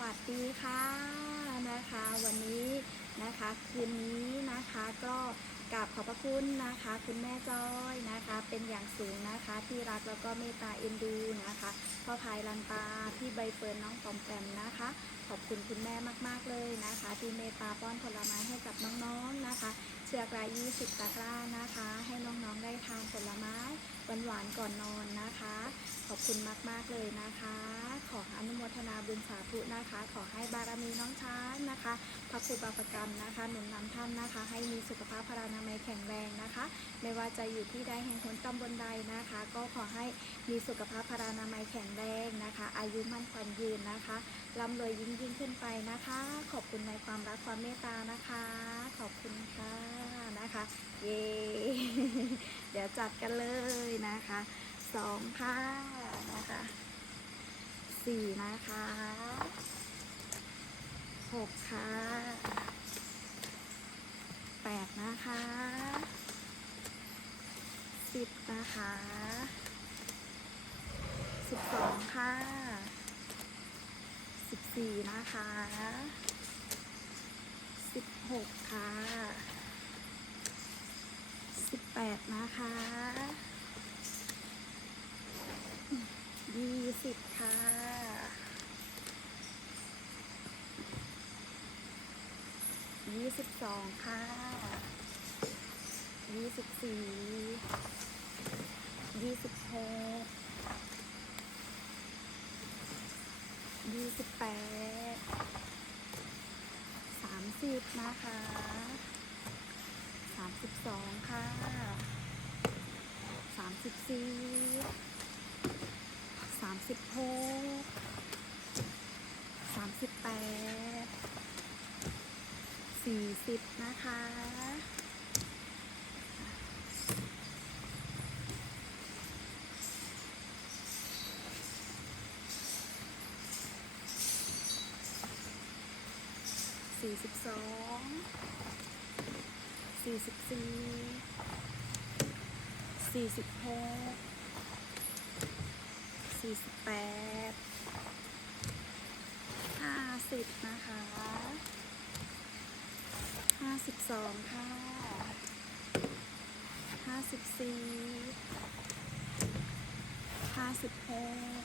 วัสดีค่ะนะคะ วันนี้นะคะคืนนี้นะคะก็กราบขอบพระคุณนะคะ คุณแม่จ้อยนะคะ เป็นอย่างสูงนะคะที่รักแล้วก็เมตตาเอ็นดูนะคะพ่อพายลันตาพี่ใบเฟิร์นน้องปอมแปมนะคะ ขอบคุณคุณแม่มากๆเลยนะคะ ที่เมตตาป้อนผลไม้ให้กับน้องๆนนะคะ เชือกรายยี่สิบตะกร้านะคะ ให้น้องๆได้ทานผลไม้หวานๆก่อนนอนนะคะ ขอบคุณมากๆเลยนะคะ ขออนุโมทนาบุญสาธุนะคะ ขอให้บารมีน้องช้างนะคะพระครูบาปกรรมนะคะหนุนนำท่านนะคะ ให้มีสุขภาพพลานามัยแข็งแรงนะคะ ไม่ว่าจะอยู่ที่ใดแห่งคนตำบลใดนะคะ ก็ขอให้มีสุขภาพพลานามัยแข็งแรงนะคะ อายุมั่นขวัญยืนนะคะร่ำรวยยิ่งยิ่งขึ้นไปนะคะ ขอบคุณในความรักความเมตตานะคะ ขอบคุณค่ะนะคะ เย่เดี๋ยวจัดกันเลยนะคะสองค่ะนะคะสี่นะคะหกค่ะแปดนะคะสิบนะคะสิบสองค่ะ สิบสี่นะคะสิบหกค่ะสิบแปดนะคะยี่สิบค่ะยี่สิบสองค่ะยี่สิบสี่ยี่สิบหก ยี่สิบแปดสามสิบนะคะสามสิบสองค่ะสามสิบสี่สามสิบหกสามสิบแปดสี่สิบนะคะ สิบสองสี่สิบสี่สี่สิบหกสี่สิบแปดห้าสิบนะคะห้าสิบสองค่ะห้าสิบสี่ห้าสิบหก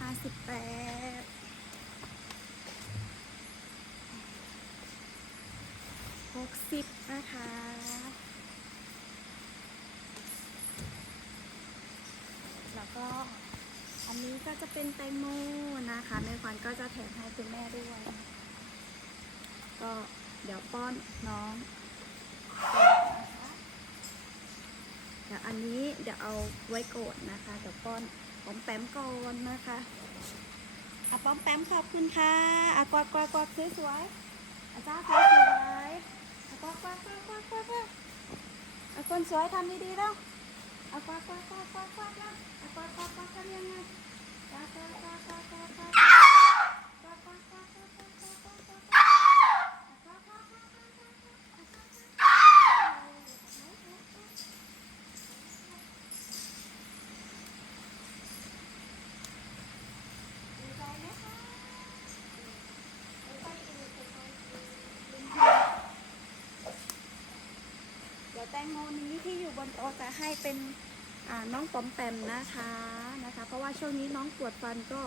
ห้าสิบแปด สิบนะคะ แล้วก็อันนี้ก็จะเป็นไตงโมนะคะแม่ควันก็จะแถมให้คุณแม่ด้วย ก็เดี๋ยวป้อนน้องเดี๋ยวอันนี้เดี๋ยวเอาไว้โกดนะคะ เดี๋ยวป้อนป้อมแปมก่อนนะคะอาป้อมแปมขอบคุณค่ะอากวากวากวาสวยสวยๆอาจ้าค่ะสวย คอาคนสวยทำดีๆแล้วเอาควักควักควักควักควักแล้วเอาควักควักควักทำยังไงควักควักควักควักควัก แตงโมนี้ที่อยู่บนโต๊ะจะให้เป็นน้องปอมแปมนะคะนะคะ เพราะว่าช่วงนี้น้องปวดฟันก็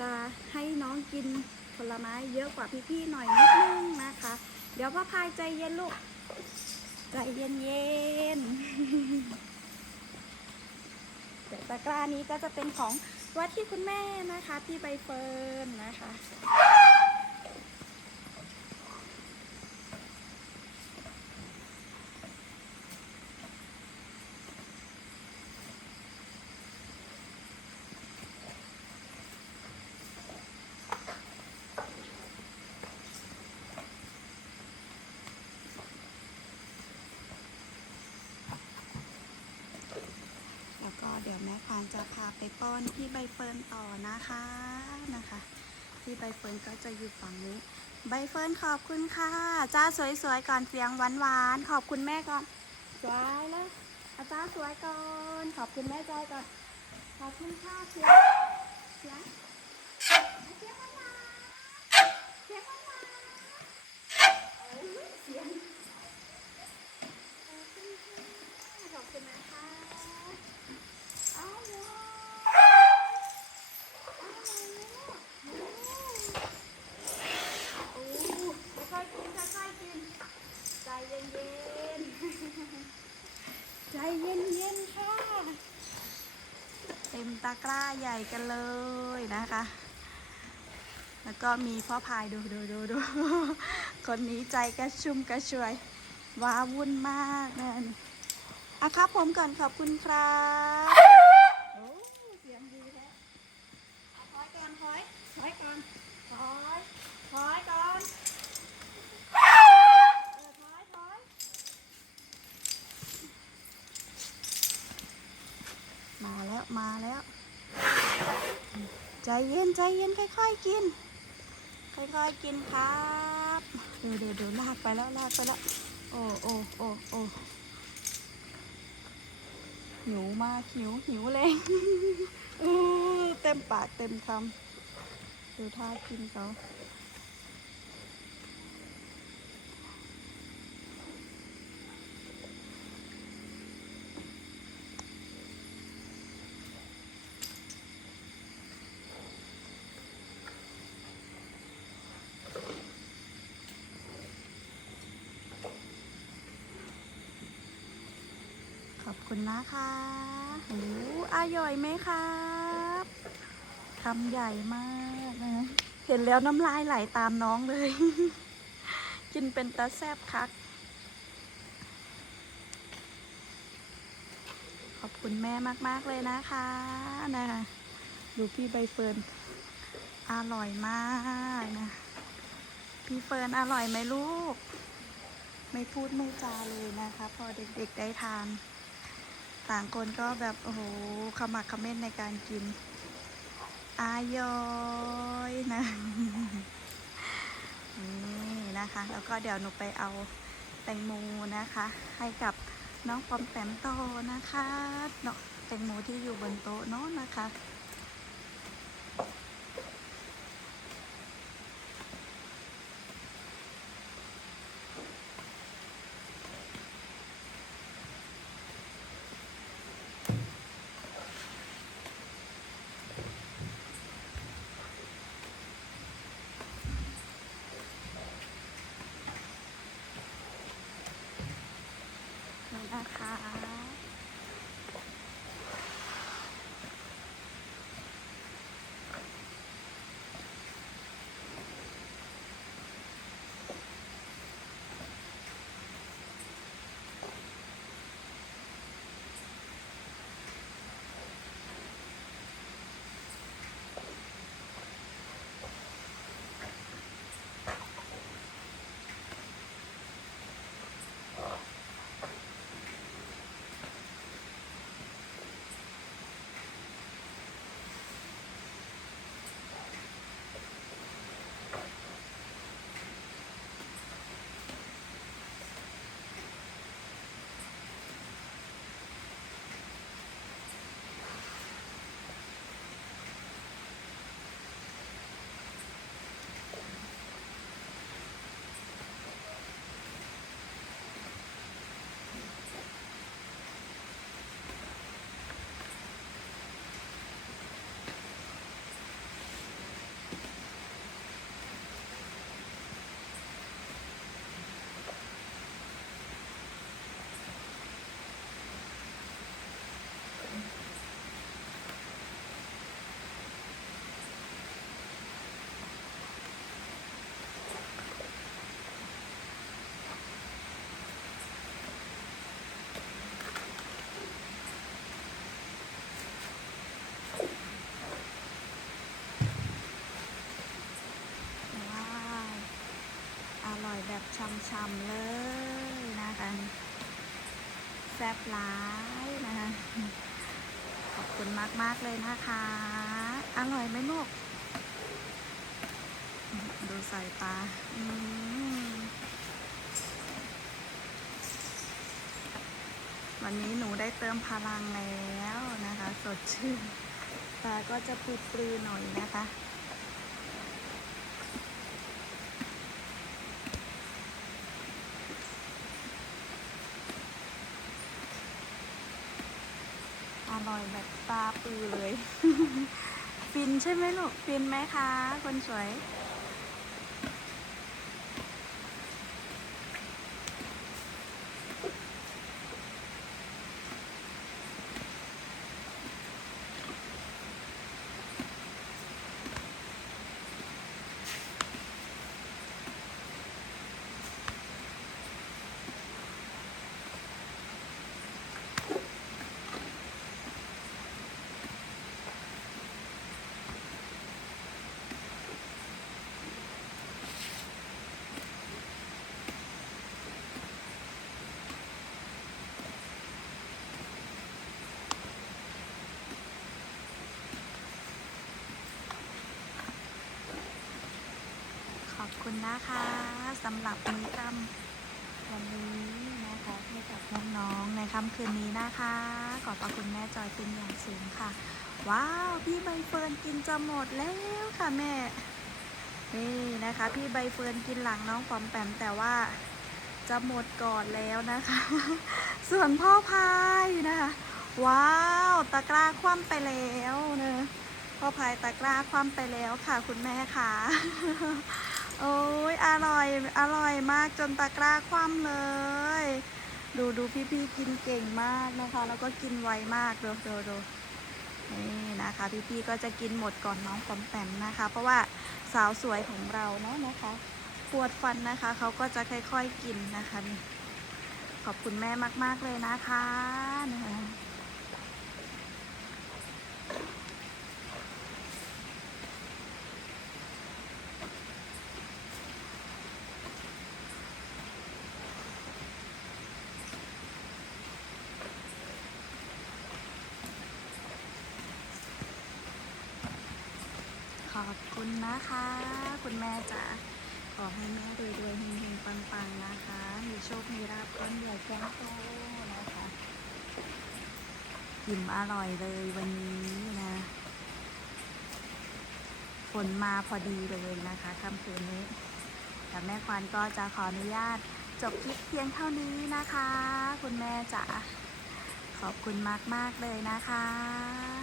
จะให้น้องกินผลไม้เยอะกว่าพี่ๆหน่อยนิดนึงนะคะ เดี๋ยวพ่อพายใจเย็นลูกใจเย็นเย็นๆเดี๋ยวตะกร้านี้ก็จะเป็นของวัดที่คุณแม่นะคะ พี่ใบเฟิร์นนะคะ เดี๋ยวแม่ควานจะพาไปป้อนพี่ใบเฟิร์นต่อนะคะนะคะพี่ใบเฟิร์นก็จะอยู่ฝั่งนี้ ใบเฟิร์นขอบคุณค่ะจ้าสวยๆก่อนเสียงหวานๆขอบคุณแม่ก่อนสวยแล้วอาจ้าสวยก่อนขอบคุณแม่จอยก่อนขอบคุณค่ะเสียงเสียง นๆ ใจเย็นๆค่ะ เต็มตะ กร้าใหญ่กันเลยนะคะ แล้วก็มีพ่อพายดูดูดูดูคนนี้ใจกระชุ่มกระชวย ว้าวุ่นมากนะนี่อะครับผมก่อนขอบคุณครับโอ้เสียงดีแล้เอาถอยก่อนถอยถอยก่อนถอยถอยก่อนมาแล้ว มาแล้ว ใจเย็นใจเย็นค่อยๆกิน ค่อยๆกินครับเดี๋ยวเดี๋ยวเดี๋ยวลากไปแล้วลากไปแล้วโอ้โอ้โอ้โอ้หิวมากหิวหิวเลยอู้เต็มปากเต็มคำดูท่ากินเขา คุณนะคะโอ้อร่อยไหมครับคำใหญ่มากนะ เห็นแล้วน้ำลายไหลตามน้องเลย กินเป็นตาแซบคัก ขอบคุณแม่มาก ๆ เลยนะคะนะคะดูพี่ใบเฟิร์นอร่อยมากนะ พี่เฟิร์นอร่อยไหมลูก ไม่พูดไม่จาเลยนะคะ พอเด็ก ๆ ได้ทาน ต่างคนก็แบบ โอ้โหขมักขม้นในการกิน อายอยนะ นี่นะคะ แล้วก็เดี๋ยวหนูไปเอาแตงโมนะคะ ให้กับน้องปอมแปมโตนะคะเนาะแตงโมที่อยู่บนโต๊ะเนาะนะคะ นี่นะคะ ว้าวอร่อยแบบ ช่ำๆเลยนะคะ แซ่บหลายนะคะ ขอบคุณมากๆเลยนะคะ อร่อยไหมลูก ดูใส่ตาอืวันนี้หนูได้เติมพลังแล้วนะคะ สดชื่นตาก็จะปลือๆหน่อยนะคะ อร่อยแบบตาปือเลย ฟินใช่ไหมลูก ฟินไหมคะ คนสวย อ คุณนะคะสำหรับมื้อกรรมวันนี้นะคะให้กับน้องๆในค่ำคืนนี้นะคะ ขอบพระคุณแม่จอยเป็นอย่างสูงค่ะ ว้าวพี่ใบเฟิร์นกินจะหมดแล้วค่ะแม่ นี่นะคะ พี่ใบเฟิร์นกินหลังน้องปอมแปมแต่ว่าจะหมดก่อนแล้วนะคะ ส่วนพ่อพายนะคะ ว้าวตะกร้าคว่ำไปแล้วเนะพ่อพายตะกร้าคว่ำไปแล้วค่ะ คุณแม่ค่ะ โอ้ยอร่อย อร่อยมากจนตะกร้าคว่ำเลย ดูดูพี่ๆกินเก่งมากนะคะ แล้วก็กินไวมากดูดูดูนี่นะคะพี่ๆก็จะกินหมดก่อนน้องปอมแปมนะคะ เพราะว่าสาวสวยของเราเนาะนะคะปวดฟันนะคะเขาก็จะค่อยๆกินนะคะนี่ขอบคุณแม่มากๆเลยนะคะนะคะ ขอบคุณ นะคะ คุณแม่จ๋าขอให้แม่รวยๆเฮงๆปังๆนะคะ มีโชค มีราบก้อนใหญ่แก้วโตนะคะกินอร่อยเลยวันนี้นะฝนมาพอดีเลยนะคะค่ำคืนนี้แต่แม่ควานก็จะขออนุญาตจบคลิปเพียงเท่านี้นะคะ คุณแม่จ๋าขอบคุณมาก ๆ เลยนะคะ